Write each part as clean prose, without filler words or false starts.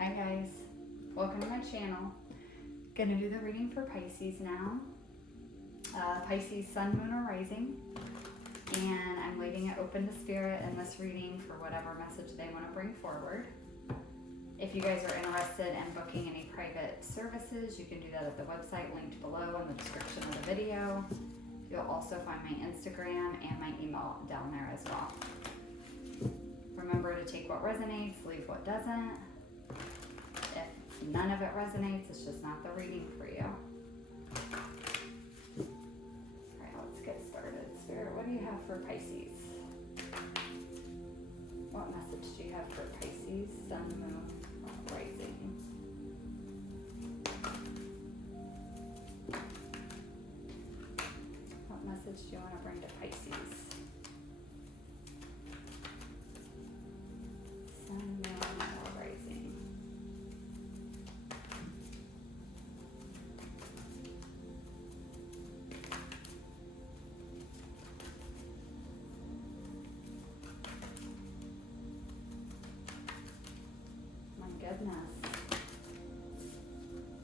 Hi guys, welcome to my channel. Gonna do the reading for Pisces now. Pisces Sun, Moon, or Rising. And I'm leaving it open to Spirit in this reading for whatever message they want to bring forward. If you guys are interested in booking any private services, you can do that at the website linked below in the description of the video. You'll also find my Instagram and my email down there as well. Remember to take what resonates, leave what doesn't. If none of it resonates, it's just not the reading for you. Alright, let's get started. Spirit, what do you have for Pisces? What message do you have for Pisces, Sun, Moon, or Rising? What message do you want to bring to Pisces? Sun, Moon, or Rising? My goodness.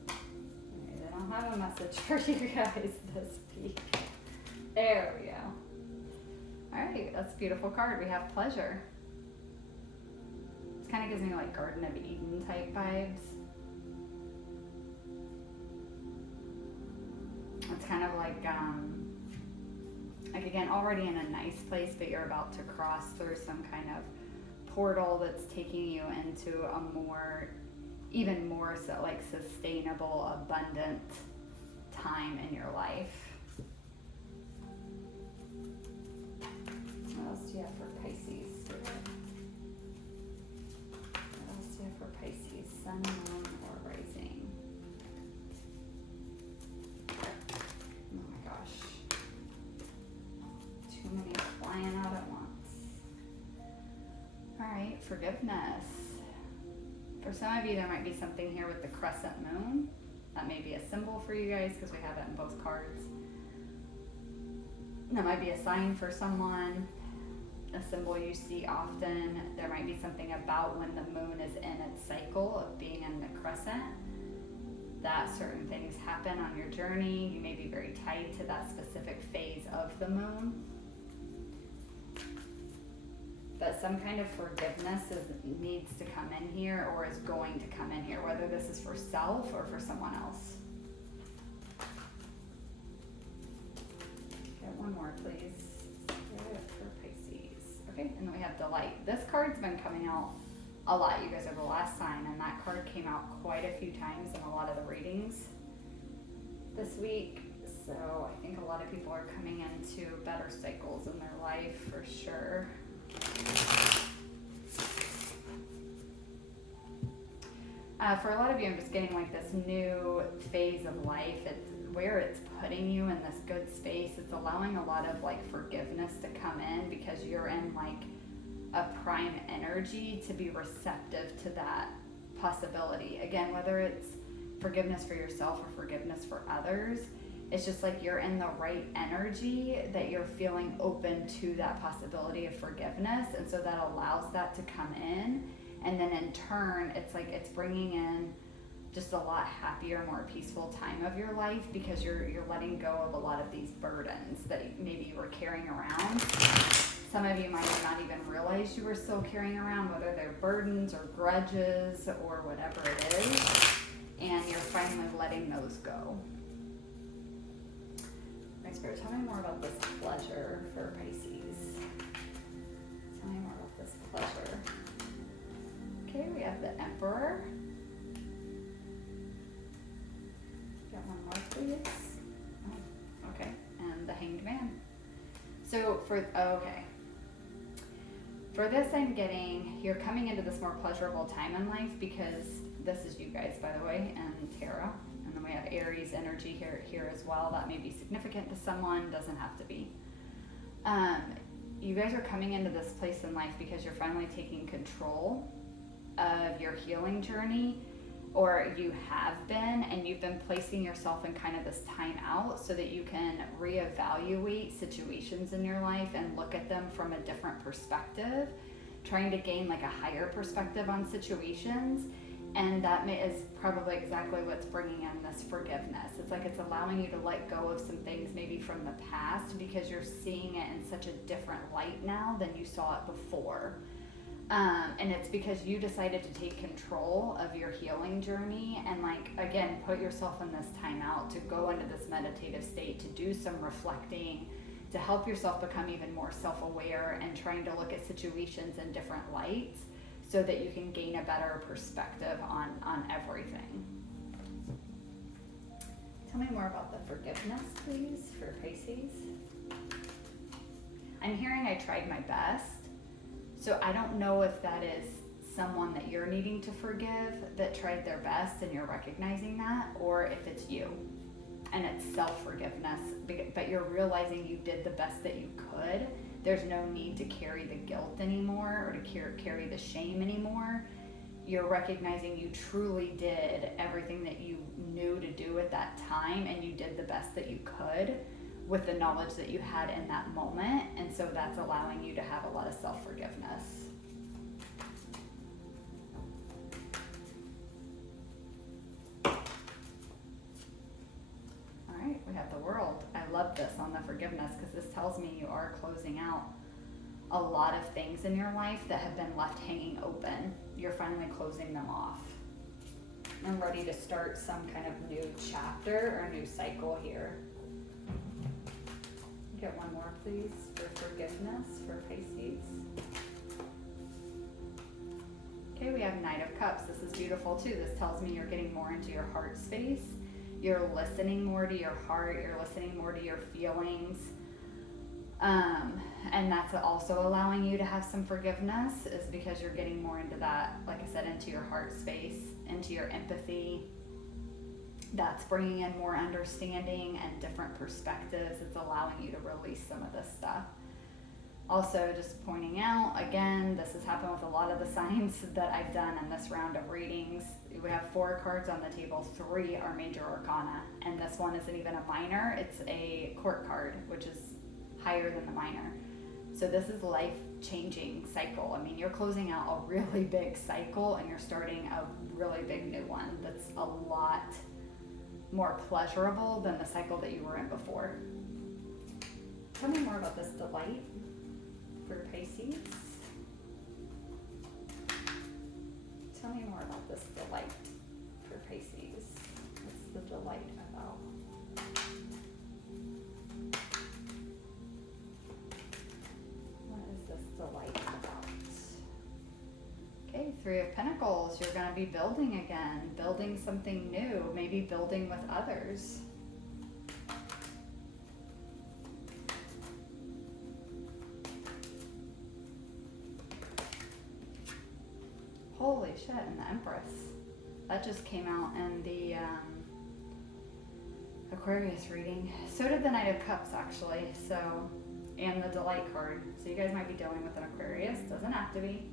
Okay, they don't have a message for you guys this week. There we go. Alright, that's a beautiful card. We have pleasure. This kind of gives me like Garden of Eden type vibes. It's kind of like again, already in a nice place, but you're about to cross through some kind of portal that's taking you into a more, even more so like sustainable, abundant time in your life. What else do you have for Pisces? What else do you have for Pisces? Sun, Moon, or Rising? Oh my gosh. Too many flying out at once. Alright, forgiveness. For some of you, there might be something here with the crescent moon. That may be a symbol for you guys because we have it in both cards. That might be a sign for someone, a symbol you see often. There might be something about when the moon is in its cycle of being in the crescent, that certain things happen on your journey. You may be very tied to that specific phase of the moon. But some kind of forgiveness needs to come in here or is going to come in here, whether this is for self or for someone else. Get one more, please. For Pisces. Okay, and then we have Delight. This card's been coming out a lot. You guys are the last sign, and that card came out quite a few times in a lot of the readings this week. So I think a lot of people are coming into better cycles in their life for sure. For a lot of you, I'm just getting like this new phase of life. It's where it's putting you in this good space. It's allowing a lot of like forgiveness to come in because you're in like a prime energy to be receptive to that possibility. Again, whether it's forgiveness for yourself or forgiveness for others, it's just like you're in the right energy that you're feeling open to that possibility of forgiveness. And so that allows that to come in. And then in turn, it's like it's bringing in just a lot happier, more peaceful time of your life because you're letting go of a lot of these burdens that maybe you were carrying around. Some of you might not even realize you were still carrying around, whether they're burdens or grudges or whatever it is. And you're finally letting those go. My Spirit, tell me more about this pleasure for Pisces. Tell me more about this pleasure. Okay, we have the Emperor. Got one more, please. Oh, okay, and the Hanged Man. So for this, I'm getting you're coming into this more pleasurable time in life because this is you guys, by the way, and Tara. And then we have Aries energy here as well. That may be significant to someone, doesn't have to be. You guys are coming into this place in life because you're finally taking control of your healing journey, or you have been, and you've been placing yourself in kind of this time out so that you can reevaluate situations in your life and look at them from a different perspective, trying to gain like a higher perspective on situations And that is probably exactly what's bringing in this forgiveness. It's like it's allowing you to let go of some things maybe from the past because you're seeing it in such a different light now than you saw it before. And it's because you decided to take control of your healing journey and, like, again, put yourself in this time out to go into this meditative state, to do some reflecting, to help yourself become even more self-aware and trying to look at situations in different lights so that you can gain a better perspective on everything. Tell me more about the forgiveness, please, for Pisces. I'm hearing I tried my best. So I don't know if that is someone that you're needing to forgive that tried their best and you're recognizing that, or if it's you and it's self-forgiveness, but you're realizing you did the best that you could. There's no need to carry the guilt anymore or to carry the shame anymore. You're recognizing you truly did everything that you knew to do at that time, and you did the best that you could with the knowledge that you had in that moment. And so that's allowing you to have a lot of self-forgiveness. All right, we have the World. I love this on the forgiveness because this tells me you are closing out a lot of things in your life that have been left hanging open. You're finally closing them off. I'm ready to start some kind of new chapter or new cycle here. Get one more, please, for forgiveness for Pisces. Okay, we have Knight of Cups. This is beautiful too. This tells me you're getting more into your heart space. You're listening more to your heart. You're listening more to your feelings. And that's also allowing you to have some forgiveness, is because you're getting more into that, like I said, into your heart space, into your empathy. That's bringing in more understanding and different perspectives. It's allowing you to release some of this stuff. Also, just pointing out, again, this has happened with a lot of the signs that I've done in this round of readings. We have 4 cards on the table. 3 are major arcana, and this one isn't even a minor. It's a court card, which is higher than the minor. So this is life-changing cycle. I mean, you're closing out a really big cycle and you're starting a really big new one that's a lot more pleasurable than the cycle that you were in before. Tell me more about this delight for Pisces. Tell me more about this delight for Pisces. What's the delight about? What is this delight about? Okay, 3 of Pentacles. You're going to be building again, building something new, maybe building with others. Holy shit, and the Empress. That just came out in the Aquarius reading. So did the Knight of Cups, actually. So, and the Delight card. So you guys might be dealing with an Aquarius. Doesn't have to be.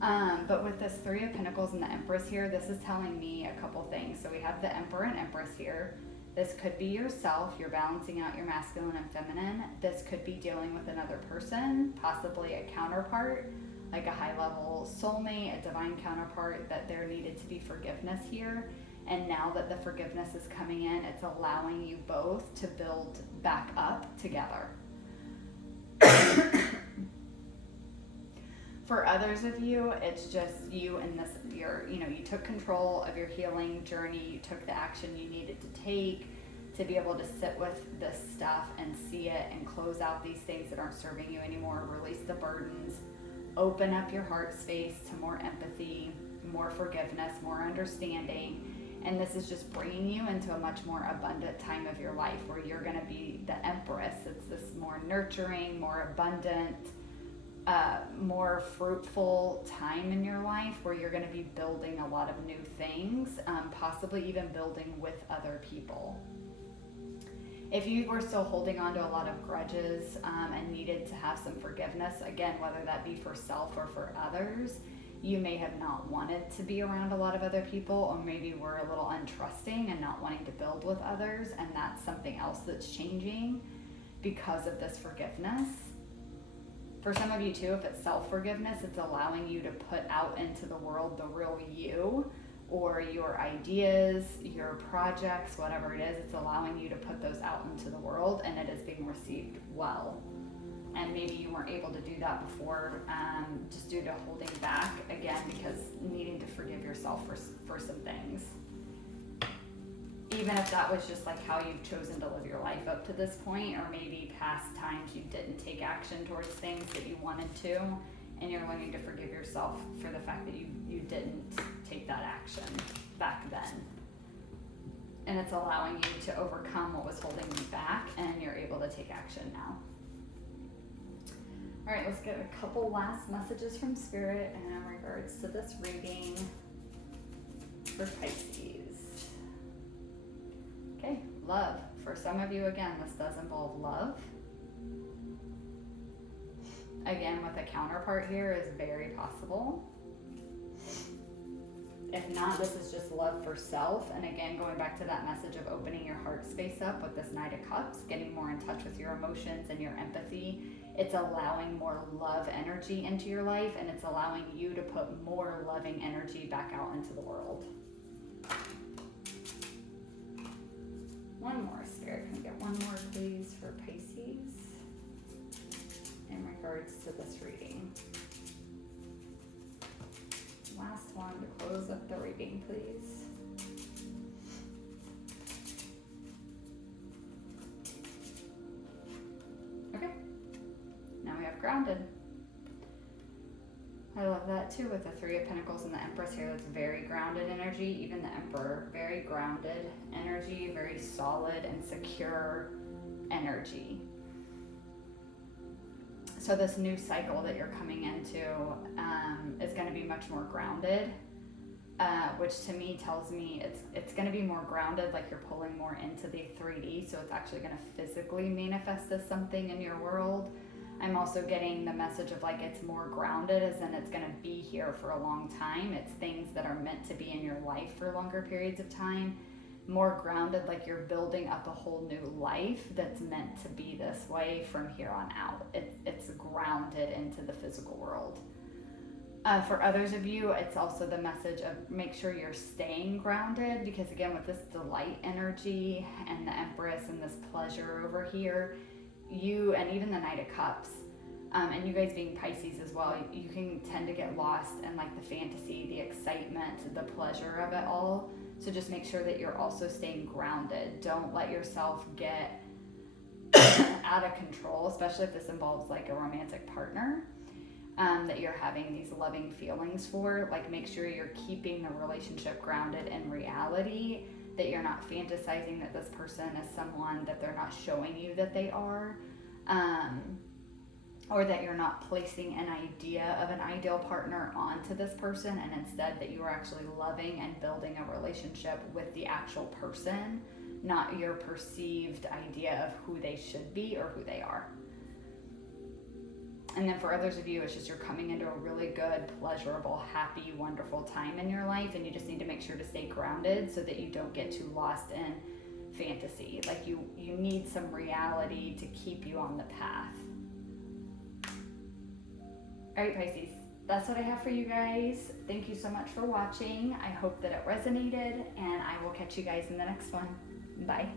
But with this 3 of Pentacles and the Empress here, this is telling me a couple things. So we have the Emperor and Empress here. This could be yourself. You're balancing out your masculine and feminine. This could be dealing with another person, possibly a counterpart, like a high-level soulmate, a divine counterpart, that there needed to be forgiveness here. And now that the forgiveness is coming in, it's allowing you both to build back up together. For others of you, it's just you and this, you took control of your healing journey. You took the action you needed to take to be able to sit with this stuff and see it and close out these things that aren't serving you anymore. Release the burdens. Open up your heart space to more empathy, more forgiveness, more understanding. And this is just bringing you into a much more abundant time of your life where you're going to be the Empress. It's this more nurturing, more abundant, more fruitful time in your life where you're going to be building a lot of new things, possibly even building with other people. If you were still holding on to a lot of grudges and needed to have some forgiveness, again, whether that be for self or for others, you may have not wanted to be around a lot of other people, or maybe were a little untrusting and not wanting to build with others, and that's something else that's changing because of this forgiveness. For some of you too, if it's self-forgiveness, it's allowing you to put out into the world the real you or your ideas, your projects, whatever it is, it's allowing you to put those out into the world, and it is being received well. And maybe you weren't able to do that before, just due to holding back, again, because needing to forgive yourself for some things. Even if that was just like how you've chosen to live your life up to this point, or maybe past times you didn't take action towards things that you wanted to, and you're learning to forgive yourself for the fact that you didn't take that action back then. And it's allowing you to overcome what was holding you back, and you're able to take action now. All right, let's get a couple last messages from Spirit in regards to this reading for Pisces. Okay, love. For some of you, again, this does involve love. Again, with a counterpart here is very possible. If not, this is just love for self. And again, going back to that message of opening your heart space up with this Knight of Cups, getting more in touch with your emotions and your empathy. It's allowing more love energy into your life, and it's allowing you to put more loving energy back out into the world. One more, Spirit. Can we get one more, please, for Pisces in regards to this reading? Last one to close up the reading, please. Okay. Now we have grounded. I love that too, with the Three of Pentacles and the Empress here. That's very grounded energy. Even the Emperor, very grounded energy, very solid and secure energy. So this new cycle that you're coming into is going to be much more grounded, which to me tells me it's going to be more grounded, like you're pulling more into the 3D, so it's actually going to physically manifest as something in your world. I'm also getting the message of like it's more grounded, as in it's going to be here for a long time. It's things that are meant to be in your life for longer periods of time. More grounded, like you're building up a whole new life that's meant to be this way from here on out. It's grounded into the physical world. For others of you, it's also the message of make sure you're staying grounded, because again, with this delight energy and the Empress and this pleasure over here, you, and even the Knight of Cups, and you guys being Pisces as well, you can tend to get lost in like the fantasy, the excitement, the pleasure of it all. So just make sure that you're also staying grounded. Don't let yourself get out of control, especially if this involves like a romantic partner that you're having these loving feelings for. Like, make sure you're keeping the relationship grounded in reality, that you're not fantasizing that this person is someone that they're not showing you that they are, or that you're not placing an idea of an ideal partner onto this person, and instead that you are actually loving and building a relationship with the actual person, not your perceived idea of who they should be or who they are. And then for others of you, it's just you're coming into a really good, pleasurable, happy, wonderful time in your life, and you just need to make sure to stay grounded so that you don't get too lost in fantasy. Like you need some reality to keep you on the path. All right, Pisces, that's what I have for you guys. Thank you so much for watching. I hope that it resonated, and I will catch you guys in the next one. Bye.